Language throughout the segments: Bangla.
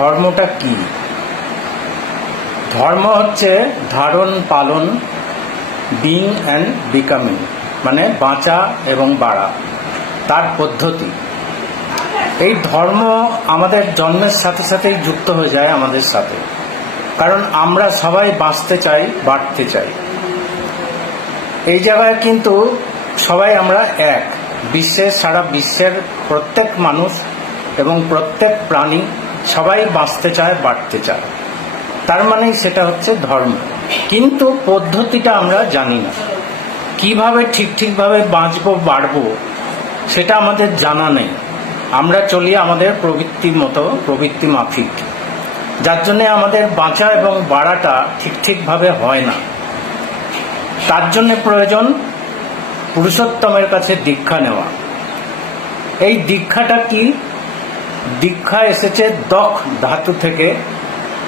ধর্মটা কি? ধর্ম হচ্ছে ধারণ, পালন বিং অ্যান্ড বিকামিং মানে বাঁচা এবং বাড়া, তার পদ্ধতি। এই ধর্ম আমাদের জন্মের সাথে সাথেই যুক্ত হয়ে যায় আমাদের সাথে। কারণ আমরা সবাই বাঁচতে চাই, বাড়তে চাই। এই জায়গায় কিন্তু সবাই আমরা এক। বিশ্বের, সারা বিশ্বের প্রত্যেক মানুষ এবং প্রত্যেক প্রাণী সবাই বাঁচতে চায়, বাড়তে চায়। তার মানে সেটা হচ্ছে ধর্ম। কিন্তু পদ্ধতিটা আমরা জানি না। কীভাবে ঠিক ঠিকভাবে বাঁচবো, বাড়বো, সেটা আমাদের জানা নেই। আমরা চলি আমাদের প্রবৃত্তির মতো, প্রবৃত্তি মাফিক। যার জন্যে আমাদের বাঁচা এবং বাড়াটা ঠিক ঠিকভাবে হয় না। তার জন্যে প্রয়োজন পুরুষোত্তমের কাছে দীক্ষা নেওয়া। এই দীক্ষাটা কি? দীক্ষা এসেছে দখ ধাতু থেকে,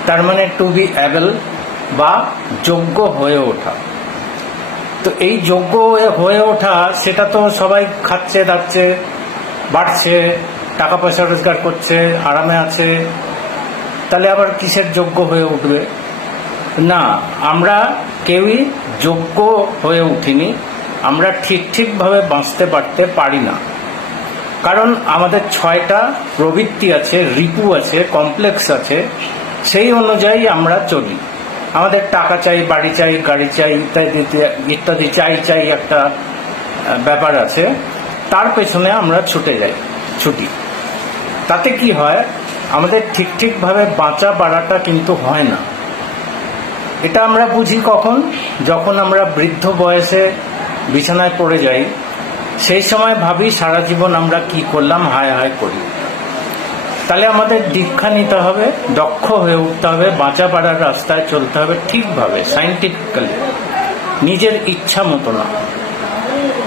তার মানে টু বি অ্যাবেল বা যোগ্য হয়ে ওঠা। তো এই যোগ্য হয়ে- ওঠা, সেটা তো সবাই খাচ্ছে, দাচ্ছে, বাড়ছে, টাকা পয়সা রোজগার করছে, আরামে আছে, তাহলে আবার কিসের যোগ্য হয়ে উঠবে? না, আমরা কেউই যোগ্য হয়ে উঠিনি, আমরা ঠিক ঠিকভাবে বাঁচতে পারতে পারি না। কারণ আমাদের ছয়টা প্রবৃত্তি আছে, রিপু আছে, কমপ্লেক্স আছে, সেই অনুযায়ী আমরা চলি। আমাদের টাকা চাই, বাড়ি চাই, গাড়ি চাই, ইত্যাদি ইত্যাদি, চাই চাই একটা ব্যাপার আছে। তার পেছনে আমরা ছুটে যাই, ছুটি। তাতে কি হয়, আমাদের ঠিক ঠিকভাবে বাঁচা বাড়াটা কিন্তু হয় না। এটা আমরা বুঝি কখন? যখন আমরা বৃদ্ধ বয়সে বিছানায় পড়ে যাই সেই সময় ভাবি, সারা জীবন আমরা কি করলাম? হায় হায় করি। তাহলে আমাদের দীক্ষা নিতে হবে, দক্ষ হয়ে উঠতে হবে, বাঁচা বাড়ার রাস্তায় চলতে হবে ঠিকভাবে সাইন্টিফিক্যালি নিজের ইচ্ছা মতো না।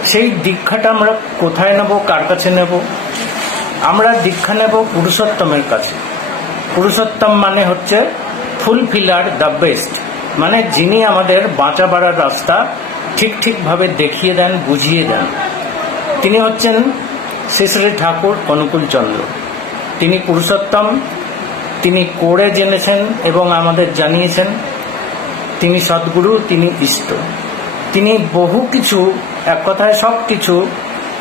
সেই দীক্ষাটা আমরা কোথায় নেব, কার কাছে নেব? আমরা দীক্ষা নেব পুরুষোত্তমের কাছে। পুরুষোত্তম মানে হচ্ছে ফুলফিলার দ্য বেস্ট। মানে যিনি আমাদের বাঁচা বাড়ার রাস্তা ঠিক ঠিকভাবে দেখিয়ে দেন, বুঝিয়ে দেন। তিনি হচ্ছেন শ্রী ঠাকুর অনুকূল চন্দ্র। তিনি পুরুষোত্তম, তিনি করে জেনেছেন এবং আমাদের জানিয়েছেন, তিনি সদ্গুরু, তিনি ইষ্ট। তিনি বহু কিছু, এক কথায় সব কিছু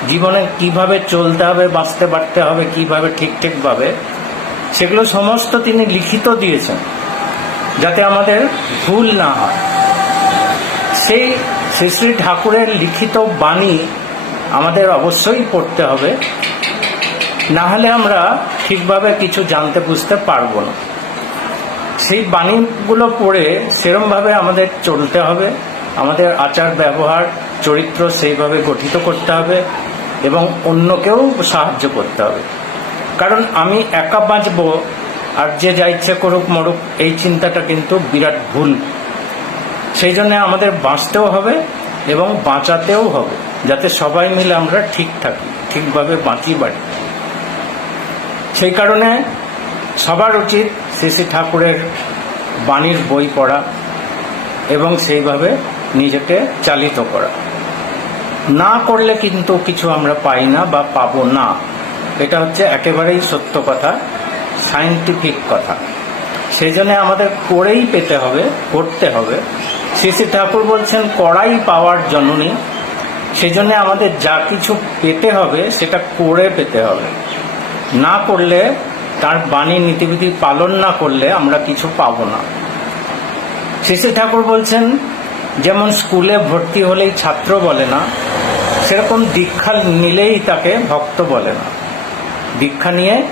জীবনে কীভাবে চলতে হবে, বাঁচতে বাড়তে হবে, কীভাবে ঠিক ঠিকভাবে, সেগুলো সমস্ত তিনি লিখিত দিয়েছেন, যাতে আমাদের ভুল না হয়। সেই শ্রী শ্রী ঠাকুরের লিখিত বাণী আমাদের অবশ্যই পড়তে হবে। না হলে আমরা ঠিকভাবে কিছু জানতে বুঝতে পারব না। সেই বাণীগুলো পড়ে সেরমভাবে আমাদের চলতে হবে। আমাদের আচার, ব্যবহার, চরিত্র সেইভাবে গঠিত করতে হবে এবং অন্যকেও সাহায্য করতে হবে। কারণ আমি একা বাঁচবো আর যে যা ইচ্ছে করুক মরুক, এই চিন্তাটা কিন্তু বিরাট ভুল। সেই জন্য আমাদের বাঁচতেও হবে এবং বাঁচাতেও হবে। যাতে সবাই মিলে আমরা ঠিক থাকি, ঠিকভাবে বাঁচি বাড়ি। সেই কারণে সবার উচিত শ্রী শ্রী ঠাকুরের বাণীর বই পড়া এবং সেইভাবে নিজেকে চালিত করা। না করলে কিন্তু কিছু আমরা পাই না বা পাবো না। এটা হচ্ছে একেবারেই সত্য কথা সায়েন্টিফিক কথা। সেই জন্য আমাদের করেই পেতে হবে, করতে হবে। শ্রী শ্রী ঠাকুর বলছেন, কড়াই পাওয়ার জননী। সেই জন্য আমাদের যা কিছু পেতে হবে সেটা করে পেতে হবে। না করলে, তার বাণী নীতিবিধি পালন না করলে আমরা কিছু পাবো না। শ্রী ঠাকুর বলছেন, যেমন স্কুলে ভর্তি হলেই ছাত্র বলে না, সেরকম দীক্ষা নিলেই তাকে ভক্ত বলে না। দীক্ষা নিয়ে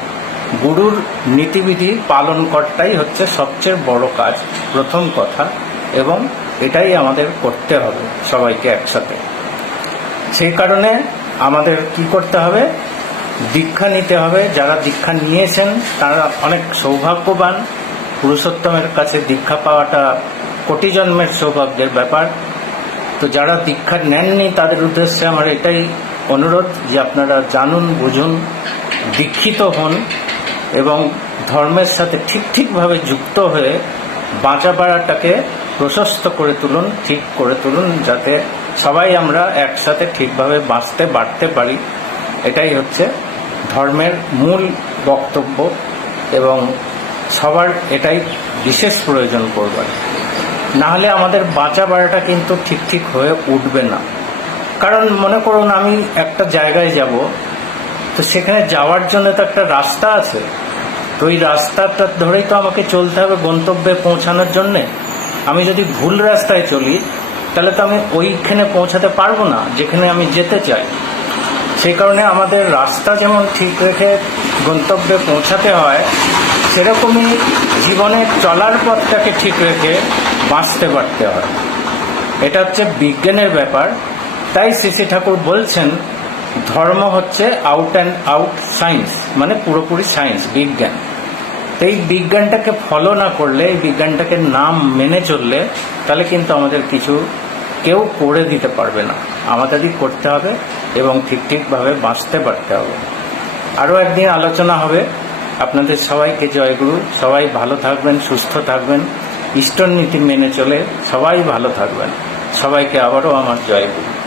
গুরুর নীতিবিধি পালন করাটাই হচ্ছে সবচেয়ে বড় কাজ, প্রথম কথা, এবং এটাই আমাদের করতে হবে সবাইকে একসাথে। সেই কারণে আমাদের কি করতে হবে? দীক্ষা নিতে হবে। যারা দীক্ষা নিয়েছেন, তারা অনেক সৌভাগ্যবান। পুরুষোত্তমের কাছে দীক্ষা পাওয়াটা কোটি জন্মের সৌভাগ্যের ব্যাপার। তো যারা দীক্ষা নেননি, তাদের উদ্দেশ্যে আমার এটাই অনুরোধ যে আপনারা জানুন, বুঝুন, দীক্ষিত হন এবং ধর্মের সাথে ঠিক ঠিকভাবে যুক্ত হয়ে বাঁচা বাড়াটাকে প্রশস্ত করে তুলুন, ঠিক করে তুলুন, যাতে সবাই আমরা একসাথে ঠিকভাবে বাঁচতে, বাড়তে পারি। এটাই হচ্ছে ধর্মের মূল বক্তব্য এবং সবার এটাই বিশেষ প্রয়োজন পড়বে না হলে আমাদের বাঁচা বাড়াটা কিন্তু ঠিক ঠিক হয়ে উঠবে না। কারণ মনে করুন, আমি একটা জায়গায় যাব, তো সেখানে যাওয়ার জন্য তো একটা রাস্তা আছে। তো ওই রাস্তাটা ধরেই তো আমাকে চলতে হবে গন্তব্যে পৌঁছানোর জন্যে। আমি যদি ভুল রাস্তায় চলি তাহলে তো আমি ওইখানে পৌঁছাতে পারব না, যেখানে আমি যেতে চাই। সেই কারণে আমাদের রাস্তা যেমন ঠিক রেখে গন্তব্যে পৌঁছাতে হয়, সেরকমই জীবনে চলার পথটাকে ঠিক রেখে বাঁচতে পারতে হয়। এটা হচ্ছে বিজ্ঞানের ব্যাপার। তাই শ্রী ঠাকুর বলছেন, ধর্ম হচ্ছে আউট অ্যান্ড আউট সায়েন্স মানে পুরোপুরি সায়েন্স বিজ্ঞান। তো এই বিজ্ঞানটাকে ফলো না করলে, এই বিজ্ঞানটাকে নাম মেনে চললে, তাহলে কিন্তু আমাদের কিছু কেউ করে দিতে পারবে না। আমাদেরই করতে হবে এবং ঠিক ঠিকভাবে বাঁচতে পারতে হবে। আরও একদিন আলোচনা হবে। আপনাদের সবাইকে জয়গুরু। সবাই ভালো থাকবেন, সুস্থ থাকবেন। ইষ্টর নীতি মেনে চলে সবাই ভালো থাকবেন। সবাইকে আবারও আমার জয়গুরু।